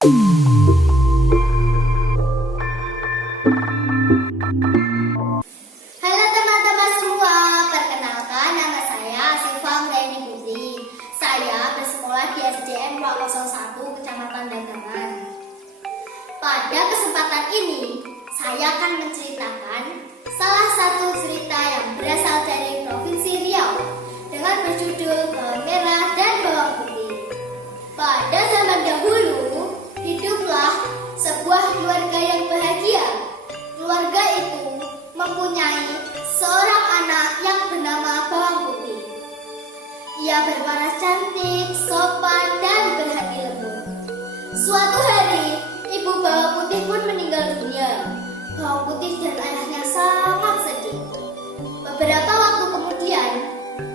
Halo teman-teman semua, perkenalkan nama saya Siva Anggraini Putri. Saya bersekolah di SDN 201 Kecamatan Dagangan. Pada kesempatan ini, saya akan menceritakan salah satu cerita yang berasal dari Provinsi Riau dengan berjudul Bawang Merah dan Bawang Putih. Pada zaman dahulu, hiduplah sebuah keluarga yang bahagia. Keluarga itu mempunyai seorang anak yang bernama Bawang Putih. Ia berparas cantik, sopan, dan berhati lembut. Suatu hari, ibu Bawang Putih pun meninggal dunia. Bawang Putih dan ayahnya sangat sedih. Beberapa waktu kemudian,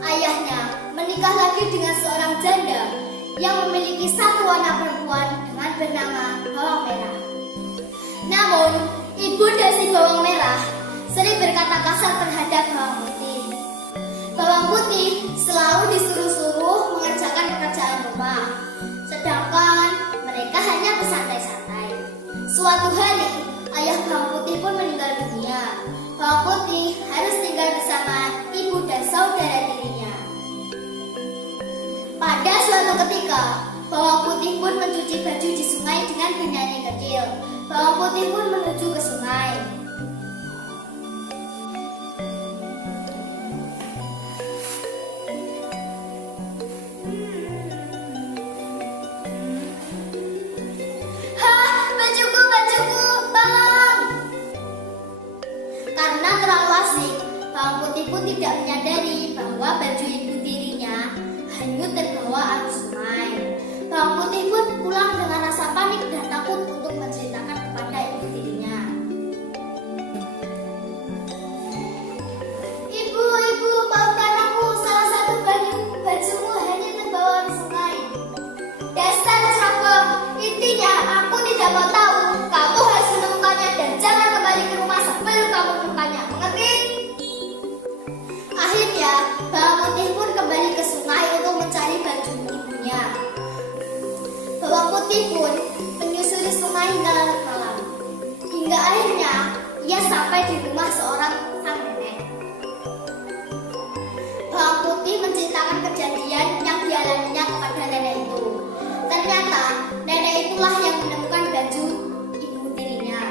ayahnya menikah lagi dengan seorang janda yang memiliki satu anak perempuan dengan bernama Bawang Merah. Namun, ibunda si Bawang Merah sering berkata kasar terhadap Bawang Putih. Bawang Putih selalu disuruh-suruh mengerjakan pekerjaan rumah, sedangkan mereka hanya bersantai-santai. Suatu hari, ayah Bawang Putih pun meninggal dunia. Bawang Putih harus tinggal bersama ibu dan saudara tirinya. Pada suatu ketika, Bawang Putih pun mencuci baju di sungai dengan bernyanyi kecil. Bawang Putih pun menuju ke sungai. Bajuku, Bang! Karena terlalu asik, Bawang Putih pun tidak menyadari bahwa baju ibu tirinya hanyut terbawa arus sungai. Bawang Putih pun pulang dengan rasa panik dan takut untuk menceritakan kepada ibu tirinya. Ibu, maafkan aku, salah satu bajumu hanya terbawa arus sungai. Dasar cakep, intinya aku tidak mau tahu. Kamu harus menemukannya dan jangan kembali ke rumah sebelum kamu menemukannya, mengerti? Akhirnya, Bawang Putih pun kembali ke sungai untuk mencari baju ibunya. Bawang Putih pun menyusuri sungai hingga larut malam. Hingga akhirnya, ia sampai di rumah seorang sang nenek. Bawang Putih menceritakan kejadian yang dialaminya kepada nenek itu. Ternyata, nenek itulah yang menemukan baju ibu tirinya.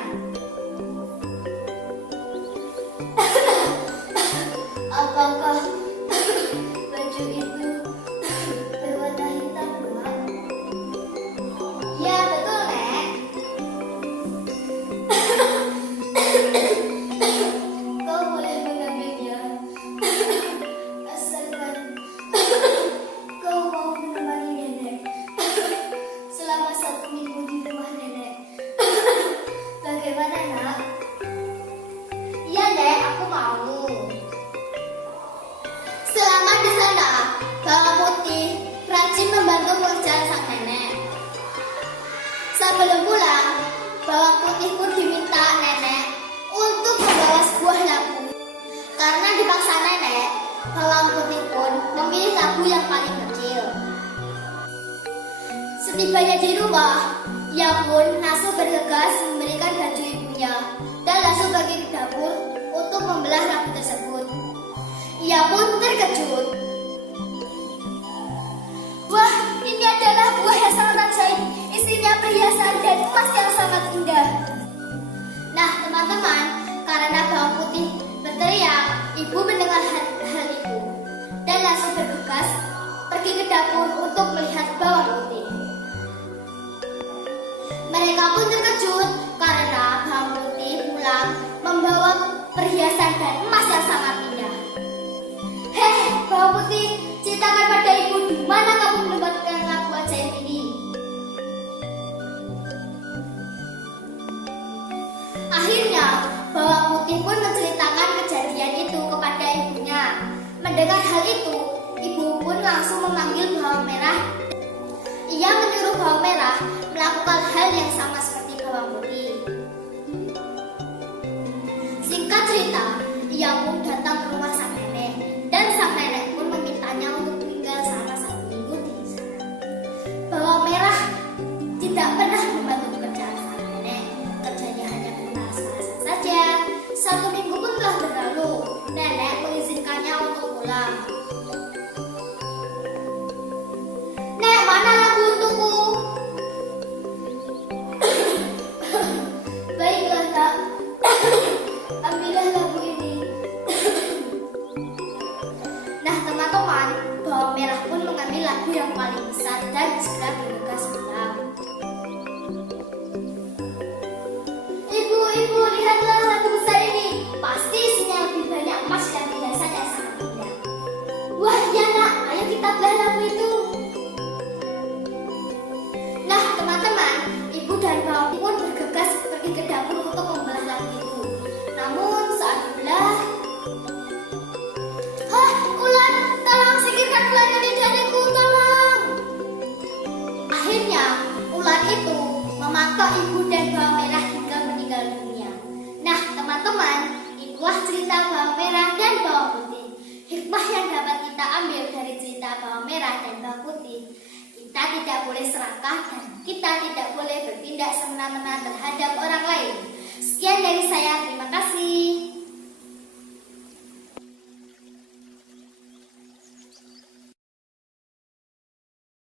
Apakah baju itu berwarna hitam, Mak? Ya, betul, Nek. Kau boleh mengambilnya. Asalkan kau mau menemani nenek selama 1 minggu di rumah nenek. Bagaimana, Nak? Iya, Nek, aku mau. Selama di sana, Bawang Putih rajin membantu pekerjaan sang nenek. Sebelum pulang, Bawang Putih pun diminta nenek untuk membawa sebuah labu. Karena dipaksa nenek, Bawang Putih pun memilih labu yang paling kecil. Setibanya di rumah, ia pun langsung bergegas memberikan baju ibunya dan langsung pergi ke dapur untuk membelah labu tersebut. Ia pun terkejut. Wah, ini adalah buah yang sangat ajaib. Isinya perhiasan dan emas yang sangat indah. Nah, teman-teman, karena Bawang Putih berteriak, ibu mendengar hal itu dan langsung bergegas pergi ke dapur untuk melihat Bawang Putih. Mereka pun terkejut karena Bawang Putih pulang membawa perhiasan dan emas yang sangat indah. Hei, Bawang Putih, ceritakan pada ibu di mana kamu mendapatkan labu ajaib ini. Akhirnya, Bawang Putih pun menceritakan kejadian itu kepada ibunya. Mendengar hal itu, ibu pun langsung memanggil Bawang Merah. Ia menyuruh Bawang Merah melakukan hal yang sama seperti Bawang Putih. Singkat cerita, ia pun datang ke rumah sang nenek dan sang nenek pun memintanya untuk tinggal selama 1 minggu di sana. Bawang Merah tidak pernah atau ibu dan bawang merah hingga meninggal dunia. Nah, teman-teman, itulah cerita bawang merah dan bawang putih. Hikmah yang dapat kita ambil dari cerita bawang merah dan bawang putih, kita tidak boleh serakah dan kita tidak boleh bertindak semena-mena terhadap orang lain. Sekian dari saya, terima kasih.